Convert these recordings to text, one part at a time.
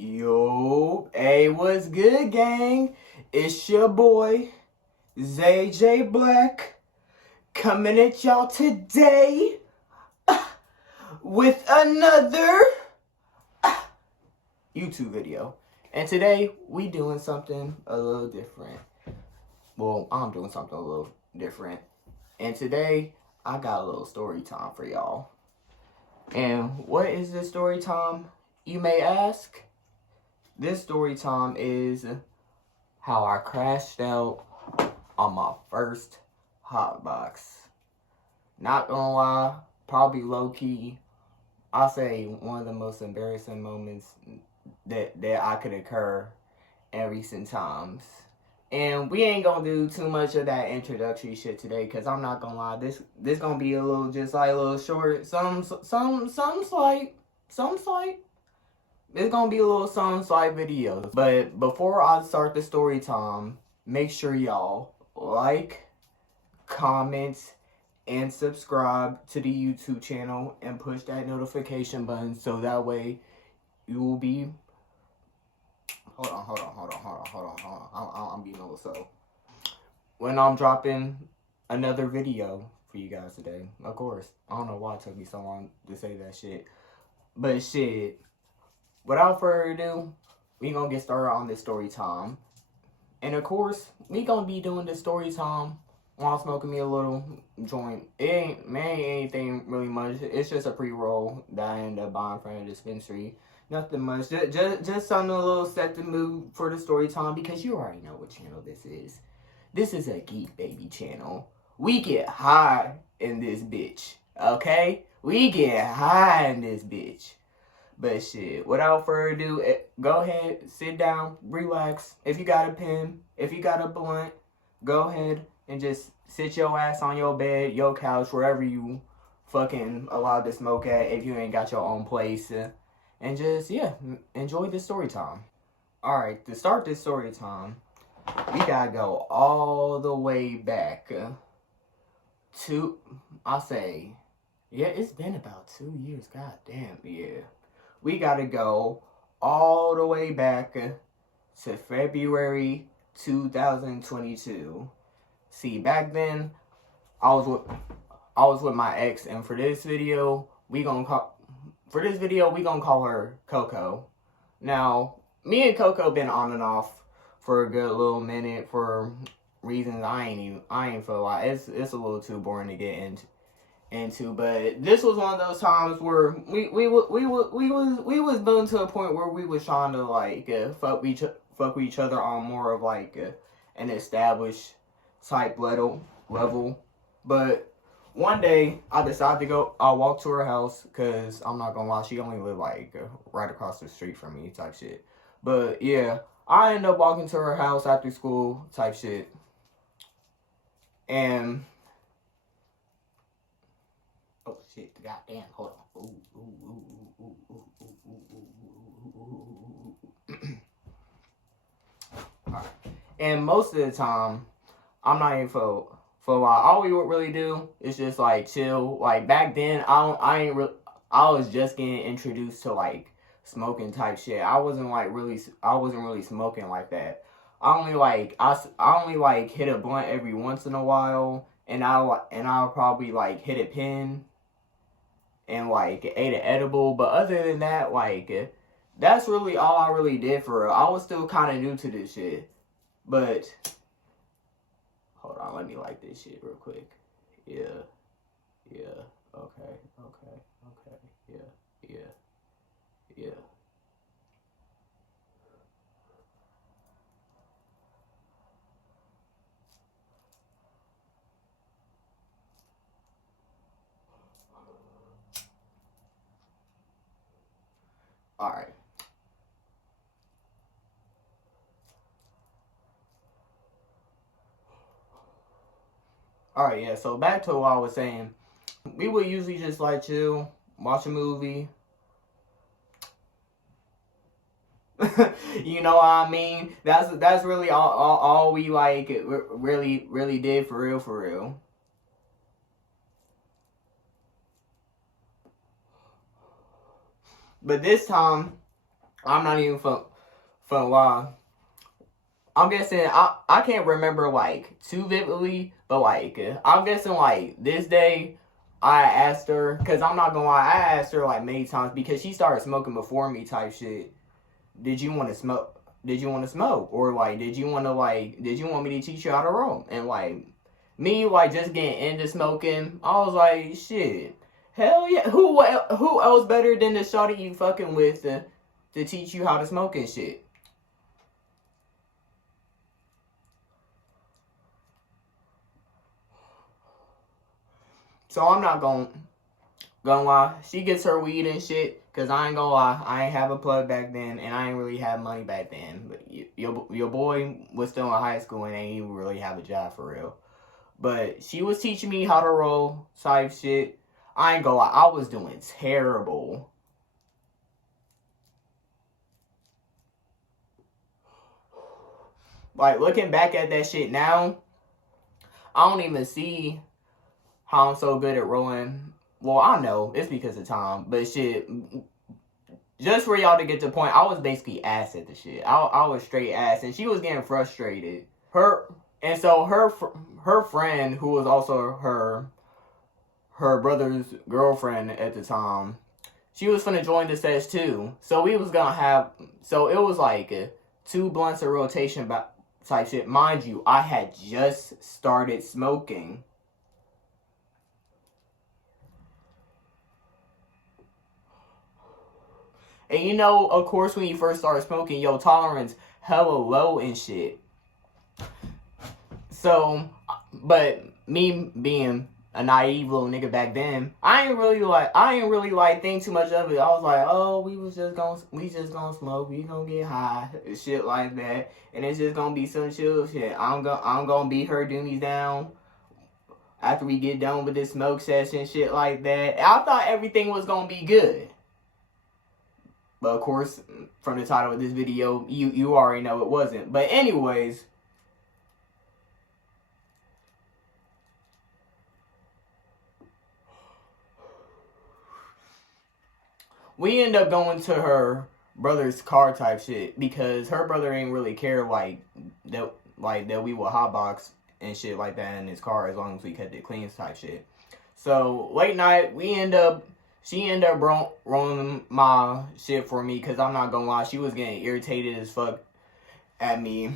Yo, hey, what's good, gang? It's your boy, ZJ Black, coming at y'all today with another YouTube video. And today, we doing something a little different. Well, I'm doing something a little different. And today, I got a little story time for y'all. And what is this story time, you may ask? This story time is how I crashed out on my first hotbox. Not gonna lie, probably low-key, I'll say one of the most embarrassing moments that I could occur in recent times. And we ain't gonna do too much of that introductory shit today, cause I'm not gonna lie, this gonna be a little, just like a little short, some slight. It's gonna be a little something slight video. But before I start the story time, make sure y'all like, comment, and subscribe to the YouTube channel and push that notification button so that way you will be. Hold on. I'm being a little slow. When I'm dropping another video for you guys today, of course. I don't know why it took me so long to say that shit. But shit. Without further ado, we gonna get started on this story time. And of course, we gonna be doing this story time while smoking me a little joint. It ain't anything really much. It's just a pre-roll that I ended up buying from a dispensary. Nothing much. Just something a little set the mood for the story time, because you already know what channel this is. This is a Geek Baby channel. We get high in this bitch, okay? We get high in this bitch. But shit, without further ado, go ahead, sit down, relax. If you got a pen, if you got a blunt, go ahead and just sit your ass on your bed, your couch, wherever you fucking allowed to smoke at, if you ain't got your own place. And just, yeah, enjoy this story time. Alright, to start this story time, we gotta go all the way back to, I'll say, yeah, it's been about 2 years, god damn, yeah. We gotta go all the way back to February 2022. See, back then, I was with my ex, and for this video, we gonna call her Coco. Now, me and Coco been on and off for a good little minute for reasons I ain't feel like it's a little too boring to get into, but this was one of those times where we was building to a point where we was trying to like fuck with each other on more of like an established type level. But one day I decided to I walked to her house, because I'm not gonna lie, she only lived like right across the street from me type shit. But yeah, I ended up walking to her house after school type shit, and oh shit, goddamn, hold on. Alright. And most of the time, I'm not even for a while. All we would really do is just like chill. Like back then, I was just getting introduced to like smoking type shit. I wasn't really smoking like that. I only like hit a blunt every once in a while, and I'll probably like hit a pen and like ate an edible. But other than that, like that's really all I really did for real. I was still kind of new to this shit, but hold on, let me light this shit real quick. Yeah, okay, yeah. Alright. Alright, yeah, so back to what I was saying. We would usually just like chill, watch a movie. You know what I mean? That's really all we like really did for real. But this time, I'm not even fun lie. I'm guessing I can't remember like too vividly, but like I'm guessing like this day I asked her, because I'm not gonna lie, I asked her like many times because she started smoking before me type shit. Did you want to smoke? Did you want to smoke? Or like did you want me to teach you how to roll? And like me like just getting into smoking, I was like, shit. Hell yeah. Who else better than the shawty you fucking with to teach you how to smoke and shit? So I'm not gonna lie. She gets her weed and shit. Cause I ain't gonna lie, I ain't have a plug back then, and I ain't really have money back then. But your boy was still in high school and ain't even really have a job for real. But she was teaching me how to roll type shit. I ain't gonna lie, I was doing terrible. Like looking back at that shit now, I don't even see how I'm so good at rolling. Well, I know it's because of time, but shit, just for y'all to get to the point, I was basically ass at the shit. I was straight ass, and she was getting frustrated. Her friend, who was also her brother's girlfriend at the time, she was finna join the sets too. So we was gonna have, so it was like 2 blunts of rotation type shit. Mind you, I had just started smoking. And you know, of course, when you first start smoking, your tolerance hella low and shit. So, but me being a naive little nigga back then, I ain't really like think too much of it. I was like, oh, we just gonna smoke, we gonna get high, shit like that, and it's just gonna be some chill shit. I'm gonna beat her doomies down after we get done with this smoke session, shit like that. I thought everything was gonna be good. But of course, from the title of this video, you already know it wasn't. But anyways, we end up going to her brother's car type shit because her brother ain't really care like that we would hotbox and shit like that in his car as long as we kept it clean type shit. So late night, she ended up rolling my shit for me because I'm not gonna lie, she was getting irritated as fuck at me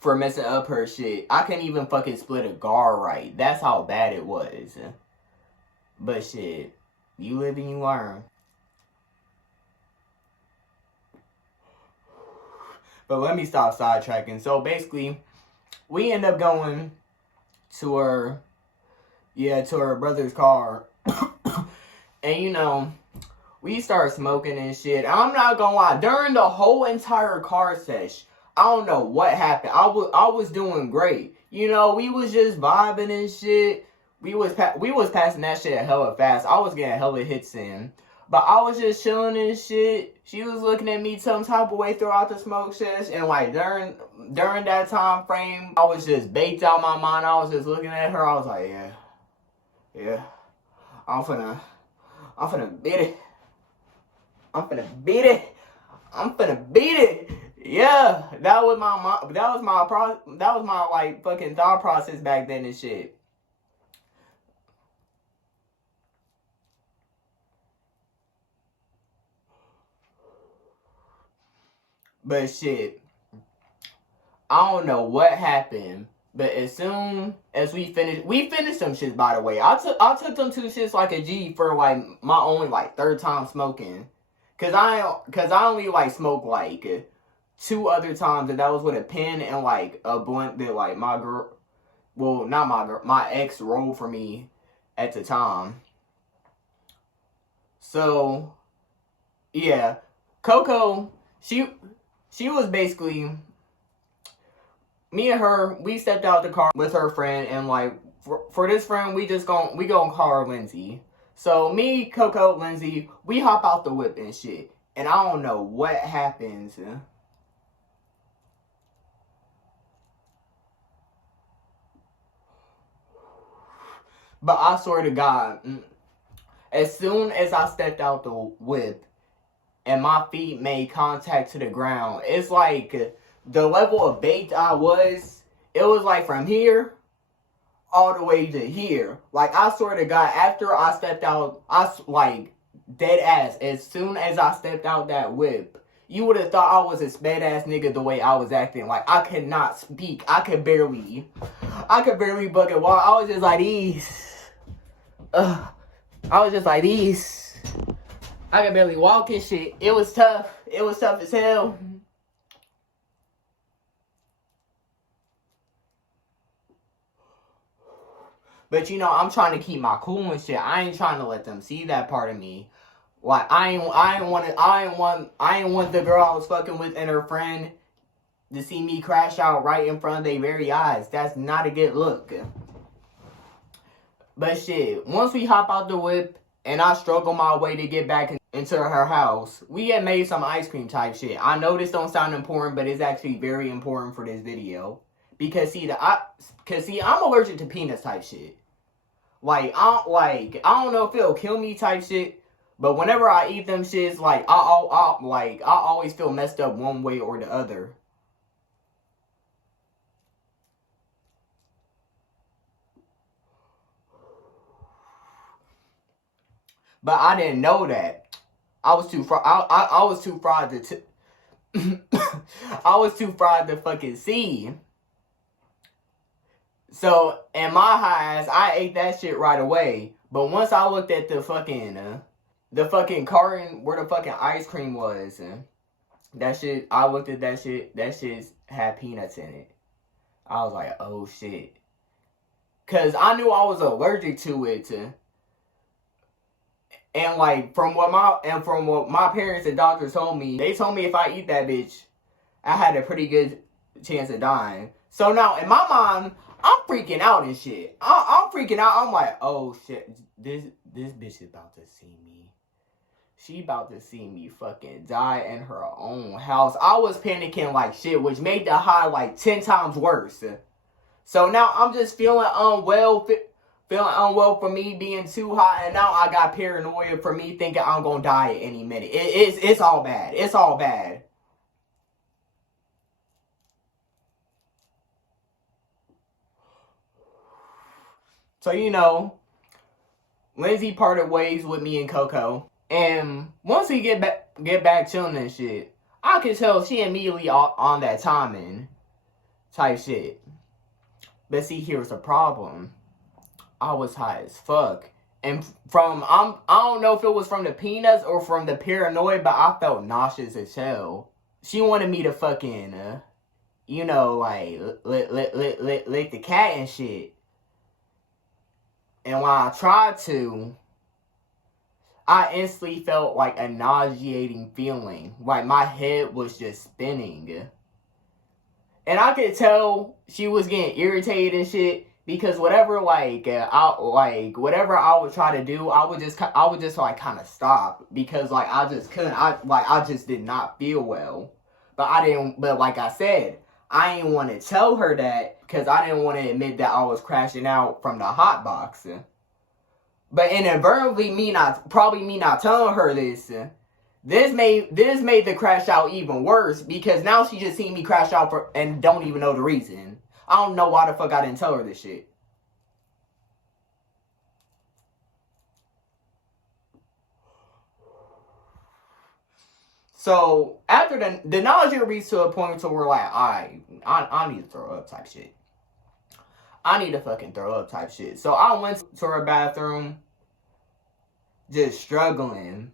for messing up her shit. I couldn't even fucking split a gar right. That's how bad it was. But shit, you live and you learn. But let me stop sidetracking. So basically, we end up going to her brother's car. And you know, we start smoking and shit. I'm not gonna lie, during the whole entire car sesh, I don't know what happened. I was doing great. You know, we was just vibing and shit. We was passing that shit hella fast. I was getting hella hits in. But I was just chilling and shit. She was looking at me some type of way throughout the smoke sesh. And like during that time frame, I was just baked out my mind. I was just looking at her. I was like, yeah. I'm finna beat it. I'm finna beat it. Yeah, that was my like fucking thought process back then and shit. But shit, I don't know what happened. But as soon as we finished some shits, by the way. I took them 2 shits like a G for like my only like 3rd time smoking. Cause I only like smoked like 2 other times, and that was with a pen and like a blunt that like my girl, well, not my girl, my ex rolled for me at the time. So yeah, Coco, she was basically, me and her, we stepped out the car with her friend, and like for this friend, we gonna call her Lindsay. So me, Coco, Lindsay, we hop out the whip and shit, and I don't know what happens. But I swear to God, as soon as I stepped out the whip, and my feet made contact to the ground. It's like the level of baked I was, it was like from here all the way to here. Like, I swear to God, after I stepped out, like, dead ass, as soon as I stepped out that whip, you would have thought I was a sped ass nigga the way I was acting. Like, I could not speak. I could barely bucket walk. I was just like these. I was just like these. I could barely walk and shit. It was tough. It was tough as hell. But you know, I'm trying to keep my cool and shit. I ain't trying to let them see that part of me. Like, I ain't want the girl I was fucking with and her friend to see me crash out right in front of their very eyes. That's not a good look. But shit, once we hop out the whip and I struggle my way to get back into her house, we had made some ice cream type shit. I know this don't sound important, but it's actually very important for this video. Because see, I'm allergic to peanuts type shit. I don't know if it'll kill me type shit. But whenever I eat them shits, like, I always feel messed up one way or the other. But I didn't know that. I was too fried. I was too fried to. I was too fried to fucking see. So in my eyes, I ate that shit right away. But once I looked at the fucking carton where the fucking ice cream was, that shit, I looked at that shit had peanuts in it. I was like, oh shit. Cause I knew I was allergic to it. And like, from what my parents and doctors told me, they told me if I eat that bitch, I had a pretty good chance of dying. So now, in my mind, I'm freaking out and shit. I'm freaking out. I'm like, oh shit, this bitch is about to see me. She about to see me fucking die in her own house. I was panicking like shit, which made the high like 10 times worse. So now I'm just feeling unwell for me being too hot, and now I got paranoia for me thinking I'm gonna die at any minute. It's all bad. It's all bad. So you know, Lindsay parted ways with me and Coco. And once we get back chilling and shit, I could tell she immediately on that timing type shit. But see, here's the problem. I was high as fuck. And I don't know if it was from the peanuts or from the paranoia, but I felt nauseous as hell. She wanted me to fucking, you know, like, lick the cat and shit. And when I tried to, I instantly felt like a nauseating feeling. Like my head was just spinning. And I could tell she was getting irritated and shit. Because whatever whatever I would try to do, I would just like kind of stop. Because like I just couldn't. I just did not feel well. But like I said, I didn't want to tell her that. Because I didn't want to admit that I was crashing out from the hotbox. But inadvertently, me not telling her this made the crash out even worse, because now she just seen me crash out and don't even know the reason. I don't know why the fuck I didn't tell her this shit. So after the nausea reached to a point to where like I need to throw up type shit. I need to fucking throw up type shit. So I went to her bathroom, just struggling.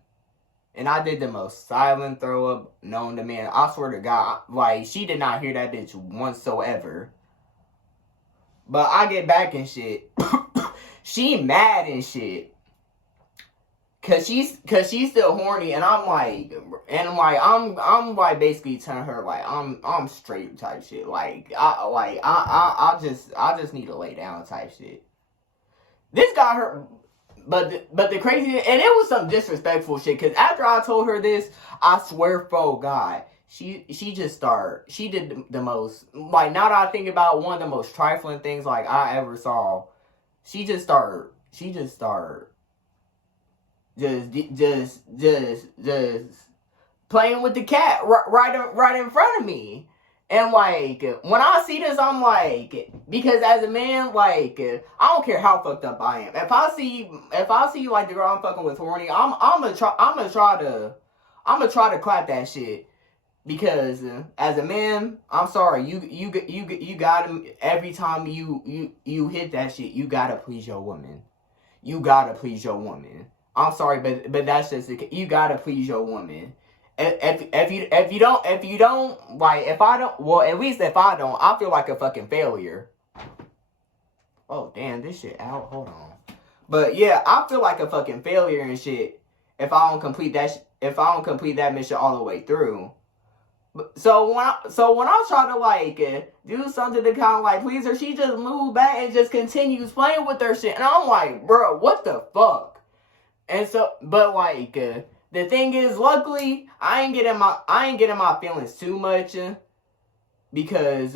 And I did the most silent throw up known to man. I swear to God, like, she did not hear that bitch whatsoever. But I get back and shit. She mad and shit. Cause she's still horny, and I'm basically telling her like I'm straight type shit. Like I just need to lay down type shit. This got her, but the crazy, and it was some disrespectful shit. Cause after I told her this, I swear for God, she did the most, like, now that I think about, one of the most trifling things like I ever saw. She just started just playing with the cat right in front of me. And like, when I see this, I'm like, because as a man, like, I don't care how fucked up I am. If I see like the girl I'm fucking with horny, I'm gonna try to clap that shit. Because as a man, I'm sorry, you gotta, every time you hit that shit, you gotta please your woman. You gotta please your woman. I'm sorry, but that's just you gotta please your woman. If you don't like, if I don't, well, at least if I don't, I feel like a fucking failure. Oh damn, this shit out. Hold on. But yeah, I feel like a fucking failure and shit if I don't complete that mission all the way through. So when I try to like do something to kind of like please her, she just moves back and just continues playing with her shit, and I'm like, bro, what the fuck? And so, but like the thing is, luckily, I ain't getting my feelings too much because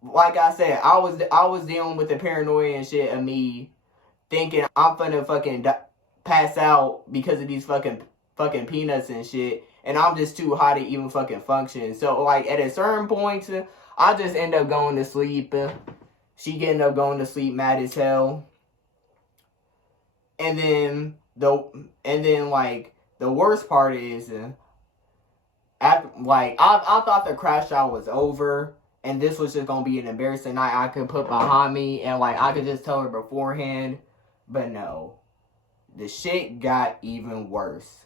like I said, I was dealing with the paranoia and shit of me thinking I'm finna fucking pass out because of these fucking peanuts and shit. And I'm just too high to even fucking function. So, like, at a certain point, I just end up going to sleep. She ended up going to sleep mad as hell. And then, like, the worst part is, after, like, I thought the crash out was over. And this was just gonna be an embarrassing night I could put behind me. And, like, I could just tell her beforehand. But no. The shit got even worse.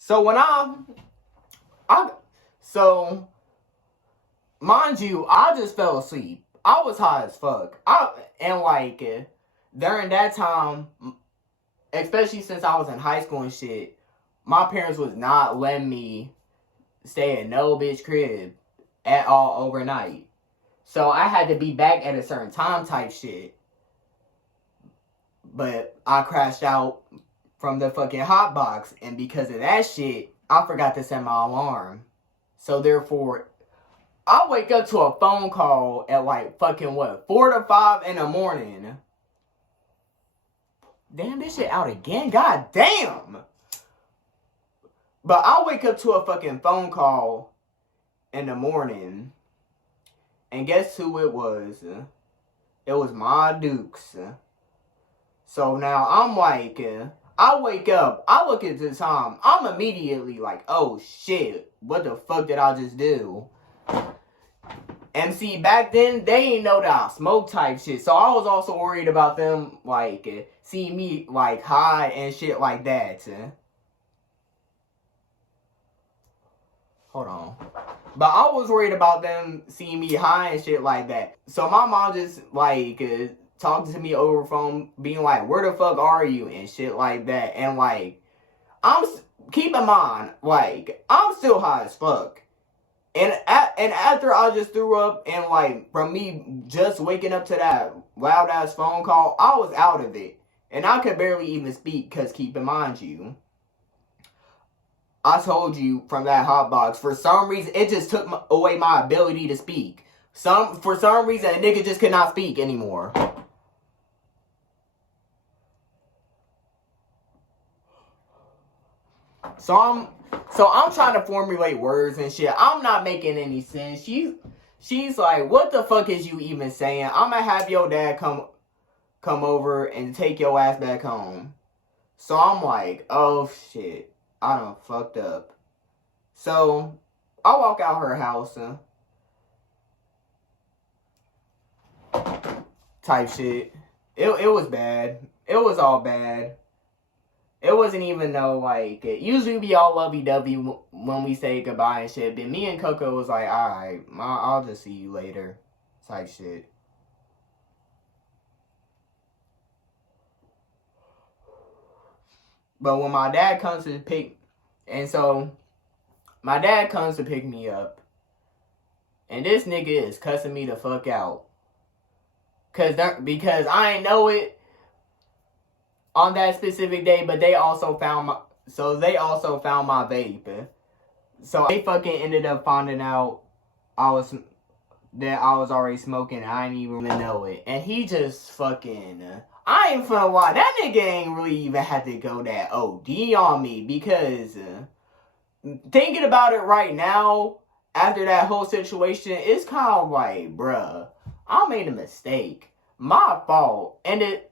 So when so mind you, I just fell asleep. I was high as fuck. And like during that time, especially since I was in high school and shit, my parents was not letting me stay at no bitch crib at all overnight. So I had to be back at a certain time type shit. But I crashed out from the fucking hotbox, and because of that shit, I forgot to set my alarm. So therefore, I wake up to a phone call at like fucking what, 4 to 5 in the morning. Damn, this shit out again? God damn! But I wake up to a fucking phone call in the morning, and guess who it was? It was my Dukes. So now I'm like, I wake up, I look at the time, I'm immediately like, oh shit, what the fuck did I just do? And see, back then, they ain't know that I smoke type shit, so I was also worried about them, like, seeing me, like, high and shit like that. Hold on. But I was worried about them seeing me high and shit like that. So my mom just, like, talking to me over the phone, being like, where the fuck are you? And shit like that. And like, keep in mind, like, I'm still high as fuck. And after I just threw up, and like, from me just waking up to that loud ass phone call, I was out of it. And I could barely even speak, because keep in mind you, I told you from that hotbox, for some reason, it just took away my ability to speak. For some reason, a nigga just could not speak anymore. So I'm trying to formulate words and shit. I'm not making any sense. She's like, what the fuck is you even saying? I'm gonna have your dad come over and take your ass back home. So I'm like, oh shit, I done fucked up. So I walk out her house type shit. It was bad. It was all bad. It wasn't even no, like, usually we all lovey-dovey when we say goodbye and shit, but me and Coco was like, alright, I'll just see you later, type shit. But when my dad comes to my dad comes to pick me up, and this nigga is cussing me the fuck out. Because I ain't know it on that specific day, but they also found my vape. So they fucking ended up finding out that I was already smoking. I didn't even know it. And he just fucking... I ain't finna lie. That nigga ain't really even had to go that OD on me. Because thinking about it right now, after that whole situation, it's kind of like, bruh, I made a mistake. My fault. And it...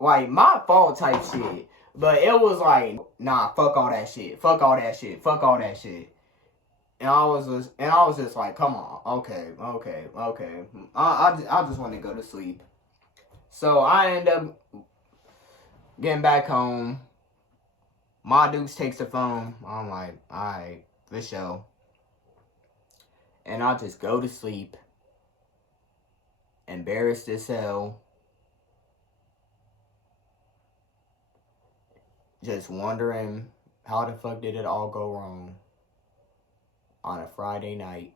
Like, my fault type shit. But it was like, nah, fuck all that shit. Fuck all that shit. Fuck all that shit. And I was just like, come on, okay. I just want to go to sleep. So I end up getting back home. My Dukes takes the phone. I'm like, alright, for sure. And I just go to sleep. Embarrassed as hell. Just wondering how the fuck did it all go wrong on a Friday night.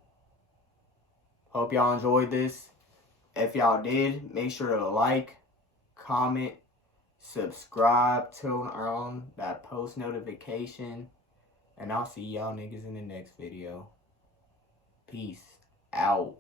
Hope y'all enjoyed this. If y'all did, make sure to like, comment, subscribe, turn on that post notification. And I'll see y'all niggas in the next video. Peace out.